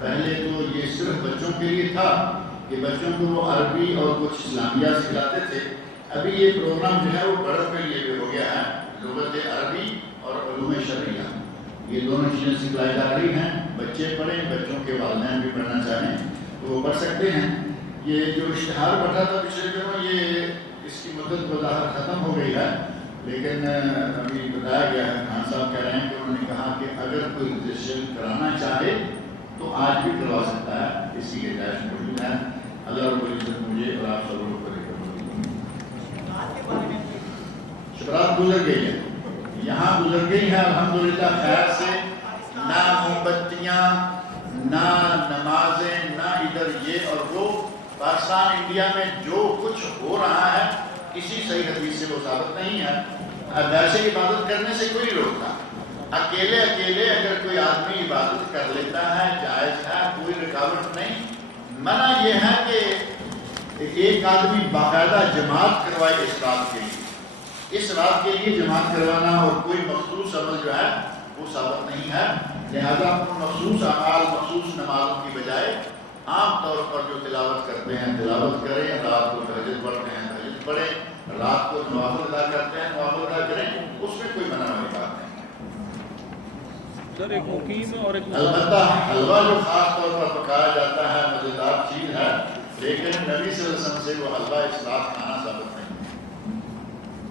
پہلے تو یہ صرف بچوں کے لیے تھا کہ بچوں کو وہ عربی اور کچھ اسلامیات سکھلاتے تھے، ابھی یہ پروگرام جو ہے وہ بڑوں کے لیے بھی ہو گیا ہے، لغت عربی اور علوم شرعیہ، یہ دونوں چیزیں سکھلائی جا رہی ہیں۔ بچے پڑھیں، بچوں کے والدین بھی پڑھنا چاہیں تو وہ پڑھ سکتے ہیں۔ یہ جو اشتہار پڑھا تھا پچھلے دنوں، یہ اس کی مدت بظاہر ختم ہو گئی ہے، لیکن ابھی بتایا گیا ہے، خان صاحب کہہ رہے ہیں کہ انہوں نے کہا کہ اگر کوئی رجسٹریشن کرانا چاہے تو آج بھی کروا سکتا ہے، اسی کے تحت موجود ہے۔ اللہ رب العزت مجھے اور آپ سب لوگوں کو شکرات گزر گئی ہے، یہاں گزر گئی ہے الحمدللہ خیر سے، نہ موم بتیاں نہ نمازیں نہ ادھر یہ اور وہ۔ پاکستان انڈیا میں جو کچھ ہو رہا ہے کسی صحیح حدیث سے وہ ثابت نہیں ہے۔ ویسے عبادت کرنے سے کوئی نہیں روکتا، اکیلے اگر کوئی آدمی عبادت کر لیتا ہے جائز ہے، کوئی رکاوٹ نہیں۔ منع یہ ہے کہ ایک آدمی باقاعدہ جماعت کروائے اس رات کے لیے، اس رات کے لیے جماعت کروانا اور کوئی مخصوص عمل جو ہے وہ ثابت نہیں ہے۔ لہذا مخصوص اعمال، مخصوص نمازوں کی بجائے عام طور پر جو تلاوت کرتے ہیں تلاوت کریں، رات کو تہجد پڑھتے ہیں تہجد پڑھیں، رات کو نوافل ادا کرتے ہیں نوافل ادا کریں، اس میں کوئی منع والی بات نہیں۔ سر ایک مقیم اور ایک البتہ حلوہ جو خاص طور پر پکایا جاتا ہے مزیدار چیز ہے، لیکن نبی صلی اللہ علیہ وسلم سے وہ حلوہ اس رات کھانا ثابت نہیں۔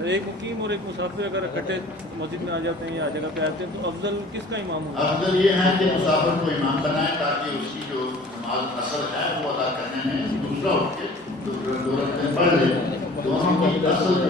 ایک مقیم اور ایک مسافر اگر اکٹھے مسجد میں آ جاتے ہیں یا جگہ پہ آتے ہیں تو افضل کس کا امام ہوگا؟ افضل یہ ہے کہ مسافر کو امام بنائے تاکہ اس کی جو نماز اصل ہے وہ ادا کرنے میں دوسرا اٹھ کے دو رکعتیں پڑھ لے، دونوں کی اصل جو